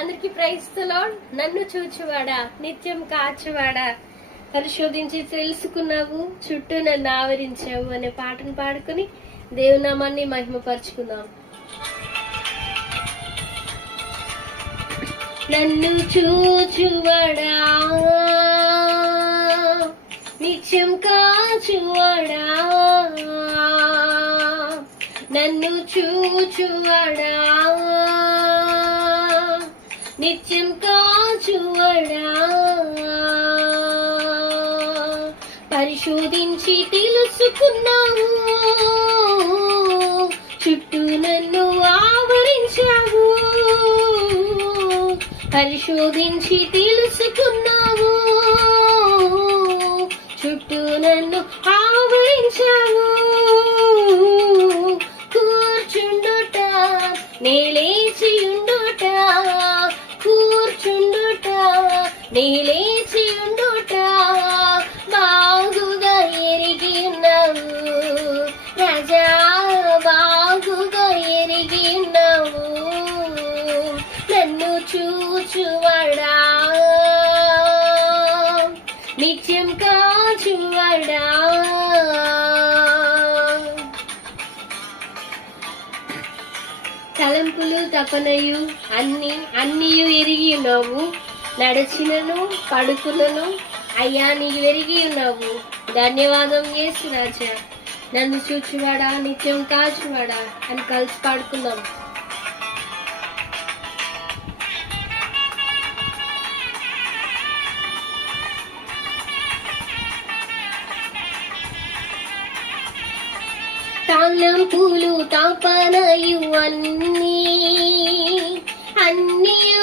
అందరికి praise the lord. నన్ను చూచువాడా, నిత్యం కాచువాడా, పరిశోధించి తెలుసుకున్నావు, చుట్టూ నన్ను ఆవరించావు అనే పాటను పాడుకుని దేవునామాన్ని మహిమపరుచుకుందాం. నన్ను చూచువాడా, నిత్యం కాచువాడా, నన్ను చూచువాడా, నిత్యం కాచువాడా, పరిశోధించి తెలుసుకున్నావు, చుట్టూ నన్ను ఆవరించావు, పరిశోధించి తెలుసుకున్నావు, చుట్టూ నన్ను ఆవరించావు. కూర్చుండుట నేలేచి ఉండుట, కూర్చుండుట నేలేచి ఉండుట బాగుగా ఎరిగి ఉన్నావు రాజా, బాగుగా ఎరిగి ఉన్నావు. నన్ను చూచువాడా, నిత్యం కాచువాడా, తలంపులు తపనయు అన్నీయు ఎరిగి ఉన్నావు. నడిచినను పడుకునను అయ్యా నీకు ఎరిగి ఉన్నావు. ధన్యవాదం యేసు రాజా. నన్ను చూచువాడా, నిత్యం కాచువాడా అని కలిసి పాడుకుందాం. తలంపులు తపనయు అన్నీయు